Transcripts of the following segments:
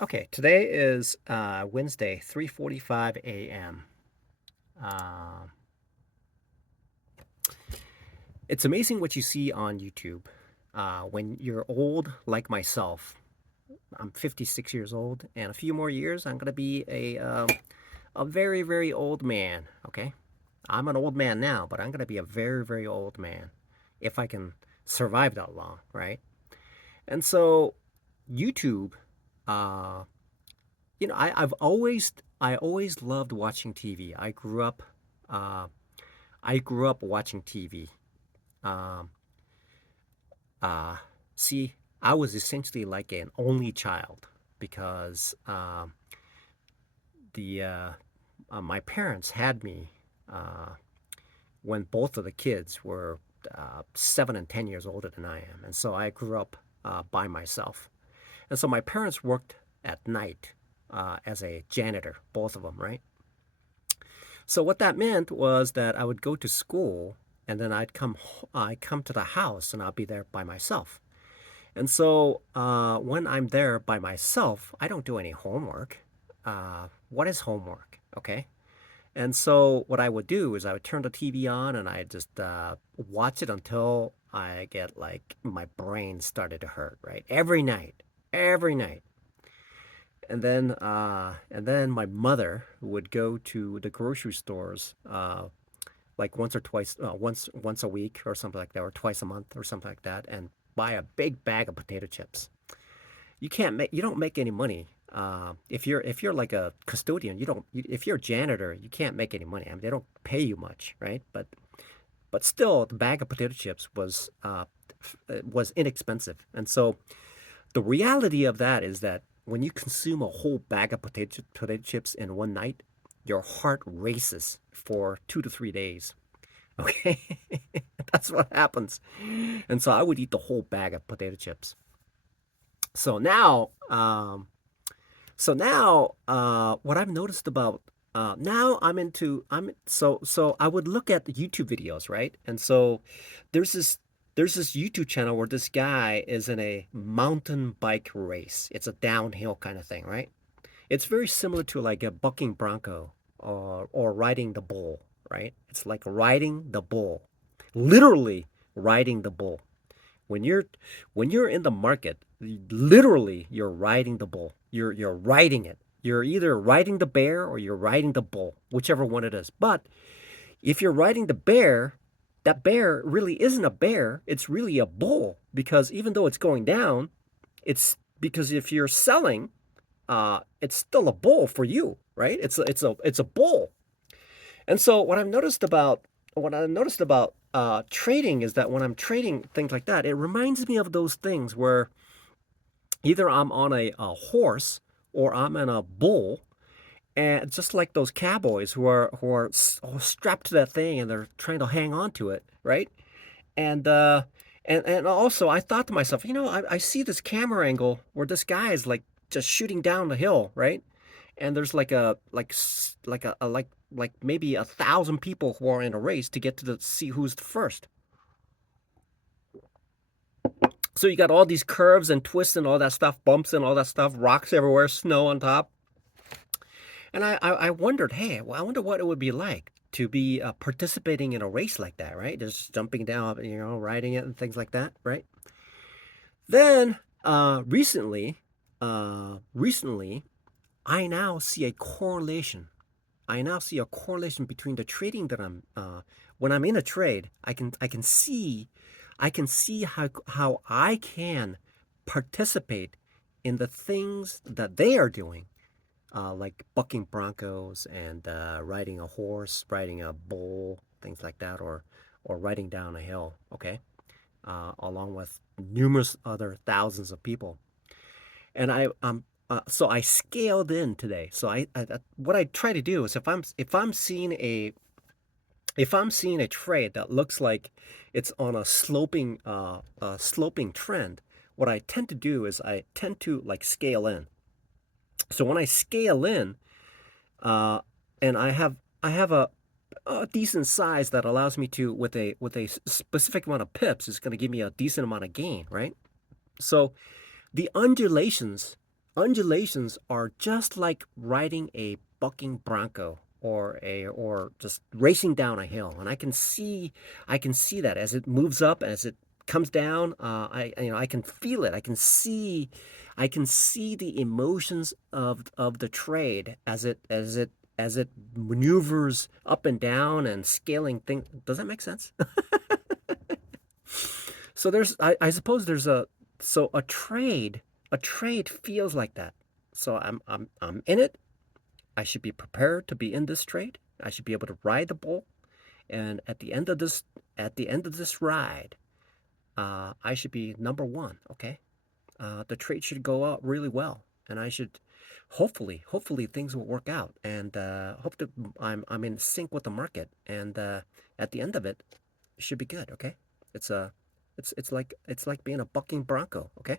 Okay, today is Wednesday, 3:45 a.m. Um, it's amazing what you see on YouTube. When you're old like myself, I'm 56 years old, and a few more years, I'm gonna be a very, very old man. Okay, I'm an old man now, but I'm gonna be a very, very old man if I can survive that long, right? And so, YouTube, uh, I always loved watching TV. Uh, I grew up watching TV. Um, uh, see, I was essentially like an only child because the my parents had me uh, when both of the kids were 7 and 10 years older than I am, and so I grew up by myself. And so my parents worked at night as a janitor, both of them, right? So what that meant was that I would go to school and then I come to the house and I'll be there by myself. And so when I'm there by myself, I don't do any homework. What is homework? Okay. And so what I would do is I would turn the TV on and I just watch it until I get like my brain started to hurt, right? Every night. And then my mother would go to the grocery stores like once or twice, once a week or something like that, or twice a month or something like that, and buy a big bag of potato chips. You don't make any money if you're like a custodian. If you're a janitor, you can't make any money. I mean, they don't pay you much, right? But still, the bag of potato chips was inexpensive, and so the reality of that is that when you consume a whole bag of potato chips in one night, your heart races for 2 to 3 days. Okay, that's what happens. And so I would eat the whole bag of potato chips. So now, what I've noticed about now I'm into. I would look at the YouTube videos, right? And so there's this there's this YouTube channel where this guy is in a mountain bike race. It's a downhill kind of thing, right? It's very similar to like a bucking bronco or riding the bull, right? It's like riding the bull, literally riding the bull. When you're when you're in the market, literally you're riding the bull. You're riding it. You're either riding the bear or you're riding the bull, whichever one it is. But if you're riding the bear, that bear really isn't a bear. It's really a bull because even though it's going down, it's because if you're selling, it's still a bull for you, right? It's a bull. And so what I noticed about trading is that when I'm trading things like that, it reminds me of those things where either I'm on a horse or I'm in a bull, and just like those cowboys who are strapped to that thing and they're trying to hang on to it, right? And and also I thought to myself, I see this camera angle where this guy is like just shooting down the hill, right? And there's like maybe 1,000 people who are in a race to get to the see who's the first. So you got all these curves and twists and all that stuff, bumps and all that stuff, rocks everywhere, snow on top. And I wondered, hey, well, I wonder what it would be like to be participating in a race like that, right? Just jumping down, riding it and things like that, right? Then recently, I now see a correlation. I now see a correlation between the trading that when I'm in a trade, I can see how I can participate in the things that they are doing, like bucking broncos and riding a horse, riding a bull, things like that, or riding down a hill. Okay, along with numerous other thousands of people. And so I scaled in today. So what I try to do is if I'm seeing a trade that looks like it's on a sloping trend, what I tend to do is I tend to like scale in. So when I scale in, uh, and I have a decent size that allows me to with a specific amount of pips is going to give me a decent amount of gain, right? So the undulations undulations are just like riding a bucking bronco or just racing down a hill, and I can see that as it moves up, as it comes down. I can feel it. I can see the emotions of the trade as it maneuvers up and down and scaling things. Does that make sense? So I suppose a trade feels like that. So I'm in it. I should be prepared to be in this trade. I should be able to ride the bull, and at the end of this ride, I should be number one. Okay, the trade should go out really well, and I should hopefully things will work out, and hope that I'm in sync with the market, and at the end of it, it should be good. Okay, it's a it's like being a bucking bronco. Okay,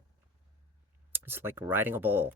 it's like riding a bull.